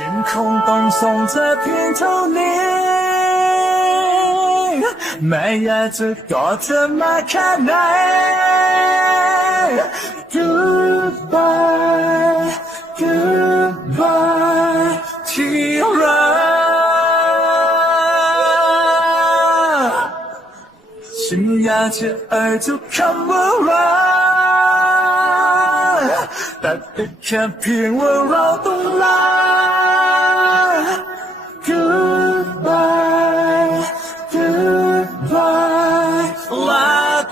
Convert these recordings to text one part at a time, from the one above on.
ฉันคงต้องส่งเธอเพียงเท่านี้ แม้อยากจะกอดเธอมาแค่ไหน Goodbye Goodbye ที่รักฉันอยากจะเอ่ยทุกคำว่ารักแต่เป็นแค่เพียงว่าเราต้องลา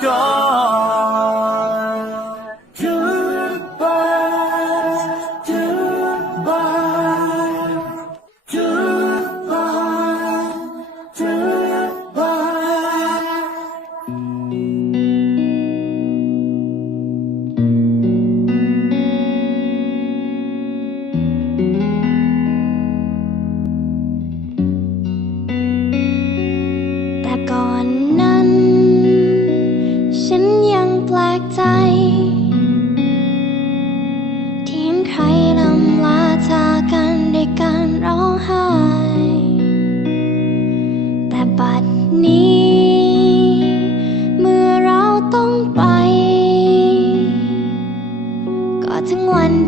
า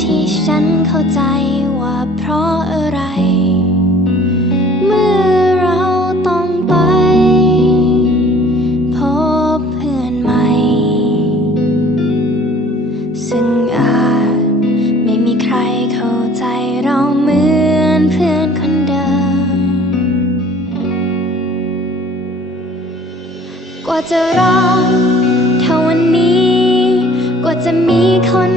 ที่ฉันเข้าใจว่าเพราะอะไร เมื่อเราต้องไป พบเพื่อนใหม่ ซึ่งอาจไม่มีใครเข้าใจเราเหมือนเพื่อนคนเดิม กว่าจะรอเท่าวันนี้ กว่าจะมีคน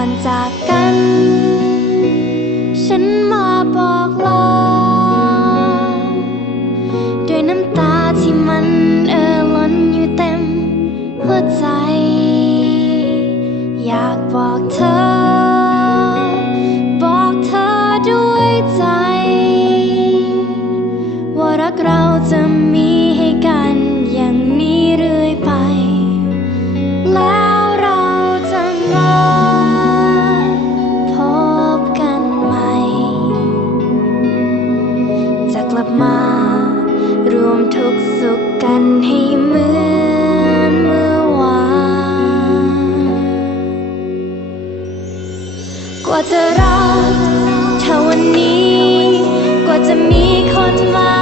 ่อนจากกัน ฉันมาบอกลาด้วยน้ำตาที่มันเอ่อล้นอยู่เต็มหัวใจ อยากบอกเธอ บอกเธอด้วยใจ ว่ารักเราจะมี ทุกสุขกันให้เหมือนเมื่อวาน กว่าจะรักถ้าวันนี้ กว่าจะมีคนมา